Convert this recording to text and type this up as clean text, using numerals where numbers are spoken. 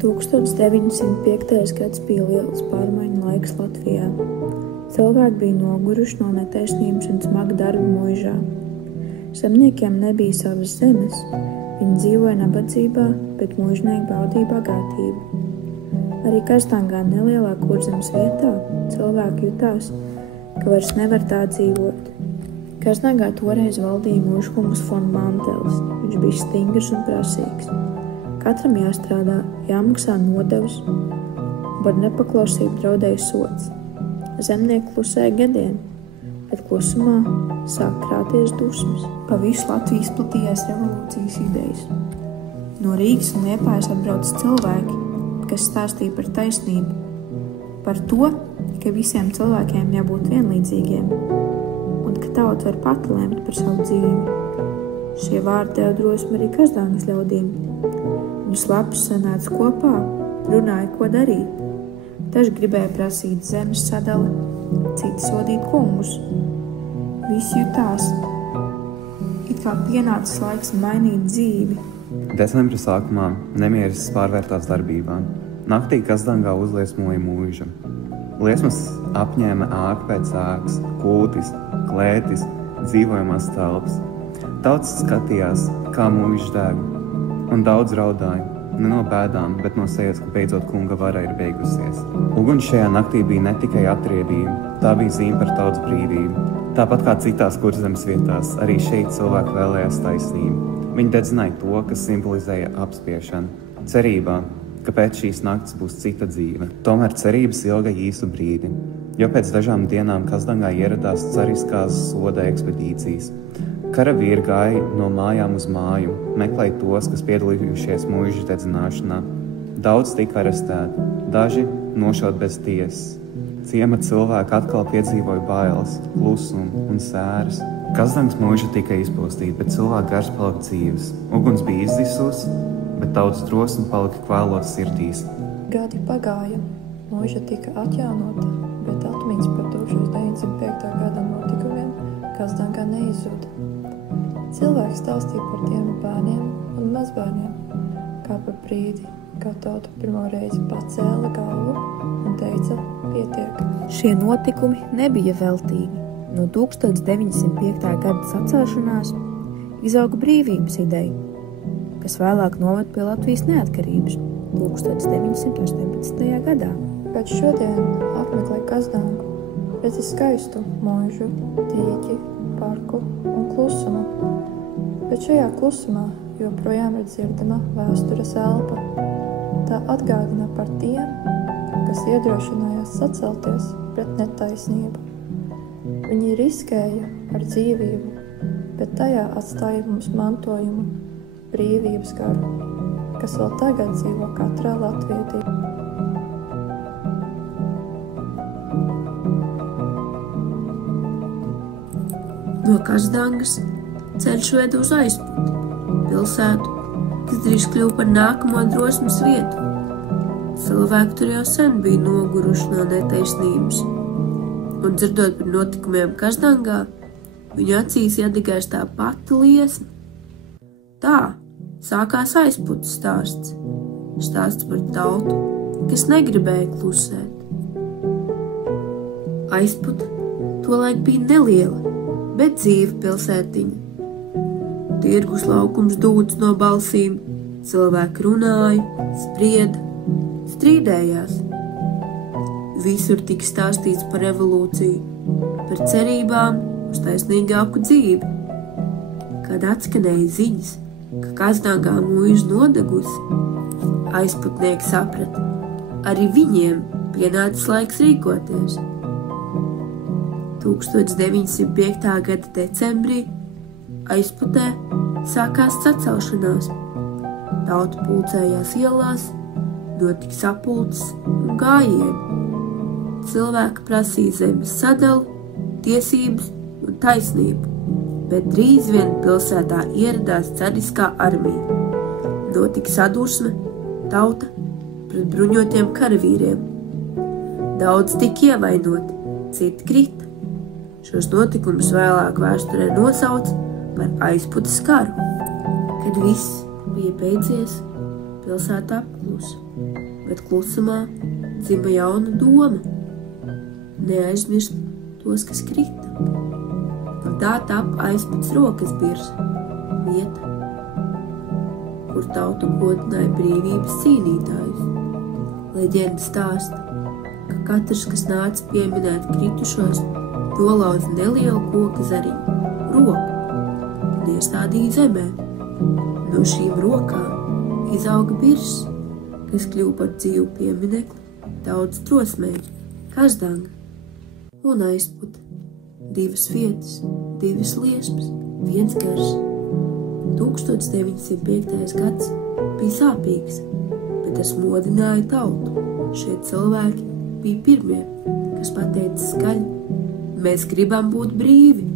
1905. gads bija liels pārmaiņu laiks Latvijā. Cilvēki bija noguruši no netaisnības un smaga darba muižā. Zemniekiem nebija savas zemes, viņi dzīvoja nabadzībā, bet muižnieki baudīja bagātību. Arī Kazdangā nelielā Kurzemes vietā cilvēki jutās, ka vairs nevar tā dzīvot. Kazdangā toreiz valdīja muižkungs Fon Mantels. Viņš bija stingrs un prasīgs. Katram jāstrādā, jāmaksā nodevas, un par nepaklausību draudēja sods. Zemnieki klusēja gadiem, bet klusumā sāk krāties dusmas. Pa visu Latviju izplatījās revolūcijas idejas. No Rīgas un Liepājas atbrauc cilvēki, kas stāstīja par taisnību, par to, ka visiem cilvēkiem jābūt vienlīdzīgiem un ka tauta var pati lemt par savu dzīvi. Šie vārdi deva drosmi arī Kazdangas ļaudīm. Viņus labs sanāca kopā, runāja, ko darīt. Daži gribēja prasīt zemes sadali, citi sodīt kungus. Visi jutās, it kā pienācis laiks mainīt dzīvi. Decembra sākumā nemieris pārvērtās darbībā. Naktī Kazdangā uzliesmoja muiža. Liesmas apņēma ēku pēc ēkas, kūtis, klētis, dzīvojamās telpas. Tauts skatījās, kā muiža deg, un daudz raudāja. Ne no bēdām, bet no sajūtas, ka beidzot kunga vara ir beigusies. Uguns šajā naktī bija ne tikai atriebība, tā bija zīme par tautas brīvību. Tāpat kā citās Kurzemes vietās, arī šeit cilvēki vēlējās taisnību. Viņi dedzināja to, kas simbolizēja apspiešanu, cerībā, ka pēc šīs nakts būs cita dzīve. Tomēr cerības ilga īsu brīdi, jo pēc dažām dienām Kazdangā ieradās cariskās soda ekspedīcijas. Karavīri gāja no mājām uz māju, meklēja tos, kas piedalījušies muižas dedzināšanā. Daudz tika arestēti, daži nošaut bez tiesas. Ciemata cilvēki atkal piedzīvoja bailes, klusumu un sēras. Kazdangas muiža tika izpostīta, bet cilvēku gars palika dzīves. Uguns bija izdzisusi, bet tautas drosme palika kvēlota sirdīs. Gadi pagāja, muiža tika atjaunota, bet atmiņas par 1905. gada notikumiem Kazdangā neizzuda. Cilvēki stāstīja par tiem bērniem un mazbērniem, kā par brīdi, kā tauta pirmo reizi pacēla galvu un teica, pietiek. Šie notikumi nebija veltīgi. No 1905. gada sacelšanās izauga brīvības ideja, kas vēlāk noved pie Latvijas neatkarības 1918. gadā. Pēc šodien apmeklē Kazdangu, redzi skaistu muižu, dīķi, parku un klusumu. Bet šajā klusumā joprojām ir dzirdama vēstures elpa. Tā atgādina par tiem, kas iedrošinājās sacelties pret netaisnību. Viņi riskēja ar dzīvību, bet tajā atstāja mums mantojumu, brīvības garu, kas vēl tagad dzīvo katrā latvietī. No Kazdangas ceļš ved uz Aizputi, pilsētu, kas drīz kļuva par nākamo drosmes vietu. Cilvēki tur jau sen bija noguruši no netaisnības, un dzirdot par notikumiem Kazdangā, viņu acīs iedegās tā pati liesma. Tā sākās Aizputes stāsts, stāsts par tautu, kas negribēja klusēt. Aizputa tolaik bija neliela, bet dzīva pilsētiņa. Tirgus laukums dūts no balsīm, cilvēki runāja, sprieda, strīdējās. Visur tika stāstīts par revolūciju, par cerībām uz taisnīgāku dzīvi. Kad atskanēja ziņas, ka Kazdangā muiža nodegusi, aizputnieki saprata, arī viņiem pienācis laiks rīkoties. 1905. gada decembrī Aizputē sākās sacelšanās. Tauta pulcējās ielās, notika sapulces un gājieni. Cilvēki prasīja zemes sadali, tiesības un taisnību, bet drīz vien pilsētā ieradās cariskā armija. Notika sadursme, tauta pret bruņotiem karavīriem. Daudz tika ievainoti, citi krita. Šos notikumus vēlāk vēsturē nosauca par Aizputes karu. Kad viss bija beidzies, pilsēta apklusa, bet klusumā dzima jauna doma – neaizmirst tos, kas krita. Un tā tapa Aizputs rokas birsa, vieta, kur tautu godināja brīvības cīnītājus. Leģenda stāsta, ka katrs, kas nāca pieminēt kritušos, nolauza nelielu koka zariņu, roku, un iestādīja zemē. No šīm rokām izauga birs, kas kļuva par dzīvu pieminekli tautas drosmei, Kazdanga un Aizputa. 2 vietas, 2 liesmas, 1 gars. 1905. gads bija sāpīgs, bet tas modināja tautu. Šie cilvēki bija pirmie, kas pateica skaļi: mēs gribam būt brīvi.